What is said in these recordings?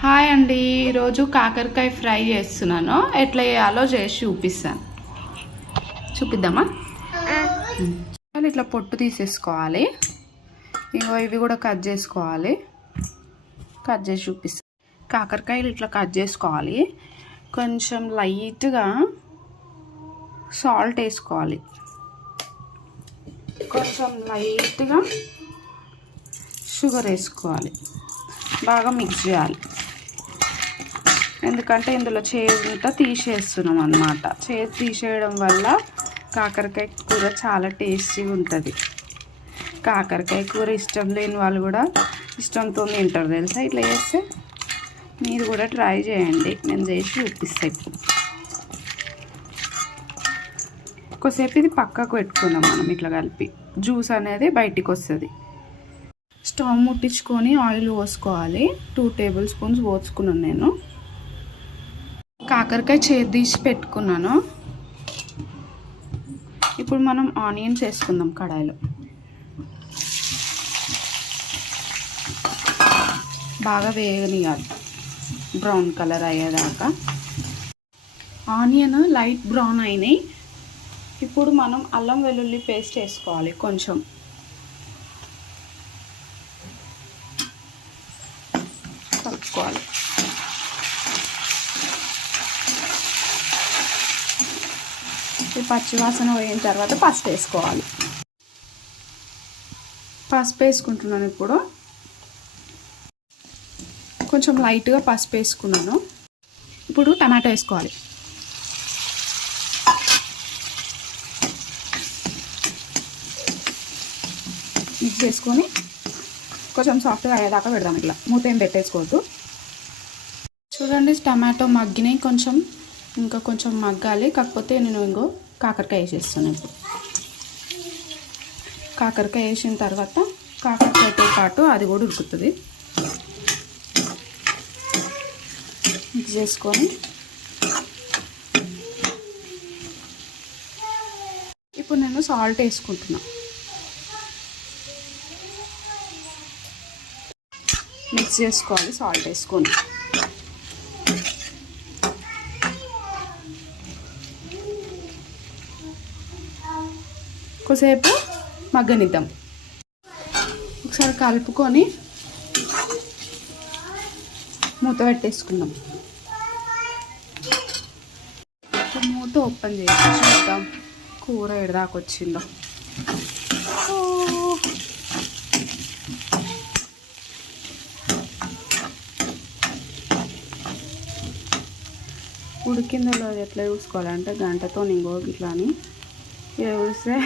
Hi అండి, ఈరోజు కాకరకాయ ఫ్రై చేస్తున్నాను. ఎట్లా చేయాలో చేసి చూపిస్తాను. చూపిద్దామా? ఇట్లా పొట్టు తీసేసుకోవాలి. ఇవి కూడా కట్ చేసుకోవాలి. కట్ చేసి చూపిస్తాను. కాకరకాయలు ఇట్లా కట్ చేసుకోవాలి. కొంచెం లైట్గా సాల్ట్ వేసుకోవాలి. కొంచెం లైట్గా షుగర్ వేసుకోవాలి. బాగా మిక్స్ చేయాలి. ఎందుకంటే ఇందులో చేదుంతా తీసేస్తున్నాం అన్నమాట. చేదు తీసేయడం వల్ల కాకరకాయ కూర చాలా టేస్టీగా ఉంటుంది. కాకరకాయ కూర ఇష్టం లేని వాళ్ళు కూడా ఇష్టంతో తింటారు తెలుసా. ఇట్లా చేస్తే మీరు కూడా ట్రై చేయండి. నేను చేసి చూపిస్తాను. ఇప్పుడు కొద్దిసేపు ఇది పక్కకు పెట్టుకుందాం. మనం ఇట్లా కలిపి జ్యూస్ అనేది బయటికి వస్తుంది. స్టవ్ ముట్టించుకొని ఆయిల్ పోసుకోవాలి. 2 టేబుల్ స్పూన్స్ పోసుకున్నాను నేను. కాకరకాయ చేదు తీసి పెట్టుకున్నాను. ఇప్పుడు మనం ఆనియన్స్ వేసుకుందాం కడాయిలో. బాగా వేగనియాలి, బ్రౌన్ కలర్ అయ్యేదాకా. ఆనియన్ లైట్ బ్రౌన్ అయినాయి. ఇప్పుడు మనం అల్లం వెల్లుల్లి పేస్ట్ వేసుకోవాలి. కొంచెం కలుపుకోవాలి. పచ్చివాసన పోయిన తర్వాత పసుపు వేసుకోవాలి. పసుపు వేసుకుంటున్నాను. ఇప్పుడు కొంచెం లైట్గా పసుపు వేసుకున్నాను. ఇప్పుడు టమాటో వేసుకోవాలి. మిక్స్ చేసుకొని కొంచెం సాఫ్ట్గా అయ్యేదాకా పెడదాం. ఇట్లా మూత ఏం పెట్టేసుకోవద్దు. చూడండి, టమాటో మగ్గినాయి. ఇంకా కొంచెం మగ్గాలి. కాకపోతే నేను ఇంకో కాకరకాయ వేసేస్తాను. ఇప్పుడు కాకరకాయ వేసిన తర్వాత కాకరకాయతో పాటు అది కూడా ఉడుకుతుంది. మిక్స్ చేసుకొని ఇప్పుడు నేను సాల్ట్ వేసుకుంటున్నా. మిక్స్ చేసుకోవాలి సాల్ట్ వేసుకొని. కొద్దిసేపు మగ్గనిద్దాం. ఒకసారి కలుపుకొని మూత పెట్టేసుకుందాం. మూత ఓపెన్ చేసి చూద్దాం కూర ఎడదాకా వచ్చిందో. ఉడికిందో ఎట్లా చూసుకోవాలంటే గంటతో ఇంకో ఇట్లా అని చూస్తే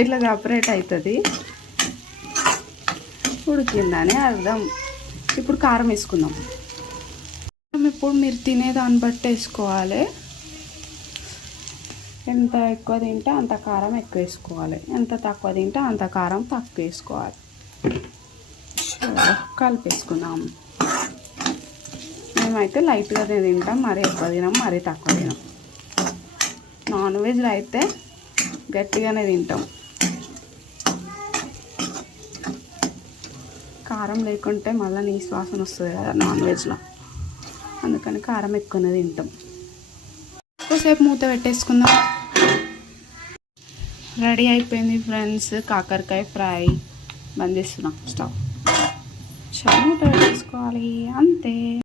ఇట్లా సపరేట్ అవుతుంది. ఉడికిందని అర్థం. ఇప్పుడు కారం వేసుకుందాం. ఇప్పుడు మీరు తినేదాన్ని బట్టి వేసుకోవాలి. ఎంత ఎక్కువ తింటే అంత కారం ఎక్కువ వేసుకోవాలి. ఎంత తక్కువ తింటే అంత కారం తక్కువ వేసుకోవాలి. కలిపేసుకుందాం. మేమైతే లైట్గానే తింటాం. మరీ ఎక్కువ తినాం, మరీ తక్కువ తినాం. నాన్ వెజ్లో అయితే గట్టిగానే తింటాం. కారం లేకుంటే మళ్ళీ నీ శ్వాసన వస్తుంది కదా నాన్ వెజ్లో. అందుకని కారం ఎక్కువనే తింటాం. ఎక్కువసేపు మూత పెట్టేసుకుందాం. రెడీ అయిపోయింది ఫ్రెండ్స్, కాకరకాయ ఫ్రై. బంద్ చేస్తున్నాం స్టవ్. మూత పెట్టేసుకోవాలి, అంతే.